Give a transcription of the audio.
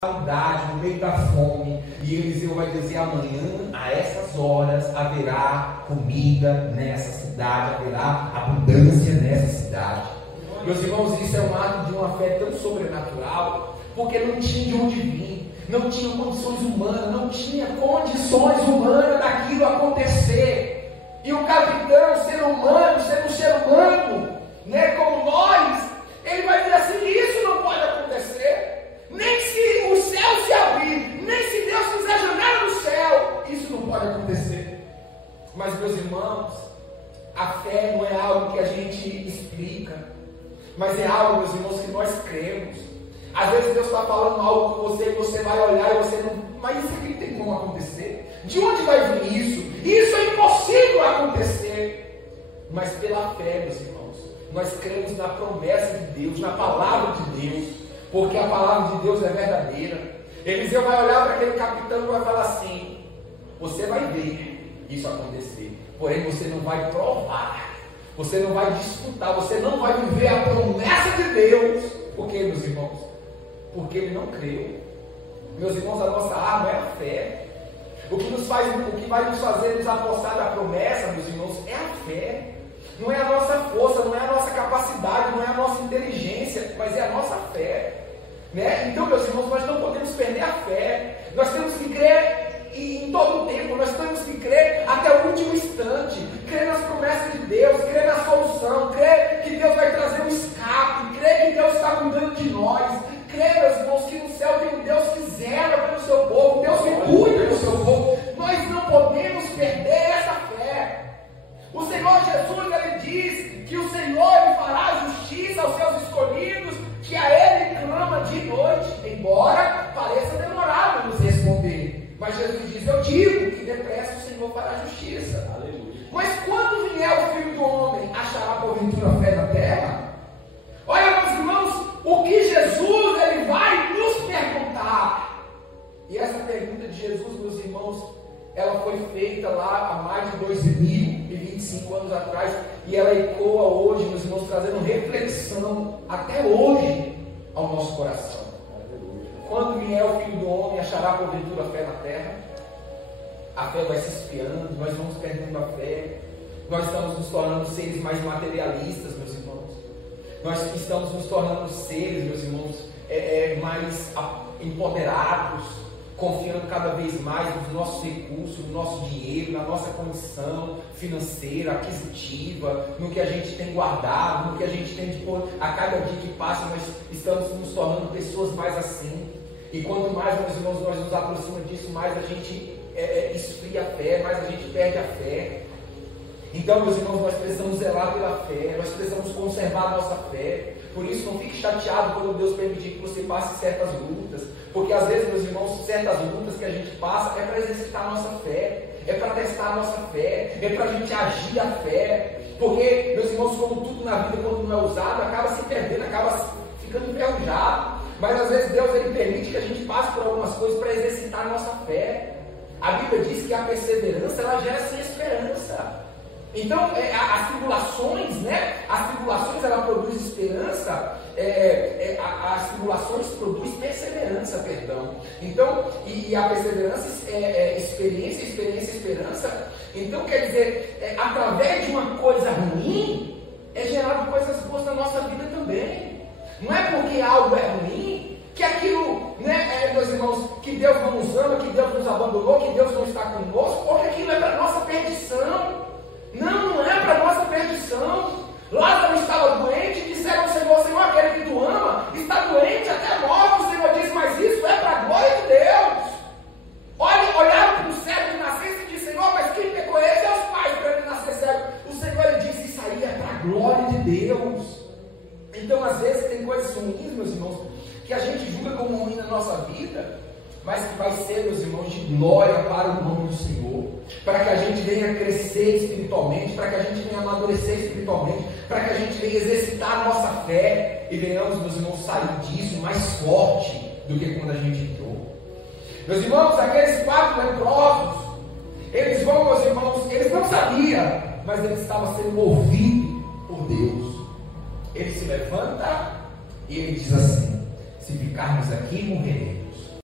no meio da fome, e Eliseu vai dizer: amanhã a essas horas haverá comida nessa cidade, haverá abundância nessa cidade. Meus irmãos, isso é um ato de uma fé tão sobrenatural, porque não tinha de onde vir, não tinha condições humanas daquilo acontecer. E o capitão, sendo um ser humano, né, como nós, ele vai dizer assim: isso não pode acontecer. Nem se o céu se abrir, nem se Deus fizer janela no céu, isso não pode acontecer. Mas, meus irmãos, a fé não é algo que a gente explica, mas é algo, meus irmãos, que nós cremos. Às vezes Deus está falando algo com você, e você vai olhar e você não... Mas isso aqui não tem como acontecer. De onde vai vir isso? Isso é impossível acontecer. Mas pela fé, meus irmãos, nós cremos na promessa de Deus, na palavra de Deus, porque a palavra de Deus é verdadeira. Eliseu vai olhar para aquele capitão e vai falar assim: você vai ver isso acontecer, porém você não vai provar, você não vai disputar, você não vai viver a promessa de Deus. Por quê, meus irmãos? Porque ele não creu. Meus irmãos, a nossa arma é a fé. O que vai nos fazer nos apossar da promessa, meus irmãos, é a fé. Não é a nossa força, não é a nossa capacidade, não é a nossa inteligência, mas é a nossa fé, né? Então, meus irmãos, nós não podemos perder a fé. Nós temos que crer em todo o tempo, nós temos que crer até o último instante, crer nas promessas de Deus, crer na solução, crer que Deus vai trazer um escape, crer que Deus está cuidando de nós, crer, meus irmãos, que no céu tem um Deus que zela pelo seu povo, Deus que cuida do seu povo. Nós não podemos perder essa fé. O Senhor Jesus, ele diz que o Senhor ele fará justiça aos seus escolhidos, que a ele clama de noite, embora pareça demorado nos responder. Mas Jesus diz: eu digo que depressa o Senhor fará justiça. Aleluia. Mas quando vier o Filho do Homem, achará porventura fé na terra? Olha, meus irmãos, o que Jesus ele vai nos perguntar. E essa pergunta de Jesus, meus irmãos, ela foi feita lá há mais de 2025 anos atrás, e ela ecoa hoje, meus irmãos, trazendo reflexão até hoje ao nosso coração. Quando vier o Filho do Homem, achará porventura fé na terra? A fé vai se esfriando, nós vamos perdendo a fé, nós estamos nos tornando seres mais materialistas, meus irmãos. Nós estamos nos tornando seres, meus irmãos, mais empoderados, confiando cada vez mais nos nossos recursos, no nosso dinheiro, na nossa condição financeira, aquisitiva, no que a gente tem guardado, no que a gente tem de pôr. A cada dia que passa, nós estamos nos tornando pessoas mais assim. E quanto mais, meus irmãos, nós nos aproximamos disso, mais a gente esfria a fé, mais a gente perde a fé. Então, meus irmãos, nós precisamos zelar pela fé, nós precisamos conservar a nossa fé. Por isso, não fique chateado quando Deus permitir que você passe certas lutas, porque às vezes, meus irmãos, certas lutas que a gente passa é para exercitar a nossa fé, é para testar a nossa fé, é para a gente agir a fé. Porque, meus irmãos, como tudo na vida, quando não é usado, acaba se perdendo, acaba ficando enferrujado. Mas às vezes Deus ele permite que a gente passe por algumas coisas para exercitar a nossa fé. A Bíblia diz que a perseverança ela gera sem esperança. Então, as tribulações, né? As tribulações, ela produz esperança, as tribulações produzem perseverança, perdão. Então, e a perseverança é experiência, esperança. Então, quer dizer, através de uma coisa ruim, é gerado coisas boas na nossa vida também. Não é porque algo é ruim, que aquilo, né, meus irmãos, que Deus não nos ama, que Deus nos abandonou, que Deus não está conosco, porque aquilo é para a nossa perdição. Não é para a nossa perdição. Lázaro estava doente e disseram ao Senhor: Senhor, aquele que tu ama está doente até a morte. O Senhor disse: mas isso é para a glória de Deus. Olharam para o cego de nascença e disseram: Senhor, mas quem pecou ele é os pais para ele nascer cego. O Senhor ele disse: isso aí é para a glória de Deus. Então, às vezes, tem coisas ruins, meus irmãos, que a gente julga como ruim na nossa vida, mas que vai ser, meus irmãos, de glória para o nome do Senhor, para que a gente venha crescer espiritualmente, para que a gente venha amadurecer espiritualmente, para que a gente venha exercitar a nossa fé e venhamos, meus irmãos, sair disso mais forte do que quando a gente entrou. Meus irmãos, aqueles 4 leprosos, eles vão, meus irmãos, eles não sabiam, mas eles estavam sendo movidos por Deus. Ele se levanta e ele diz assim: se ficarmos aqui, morreremos.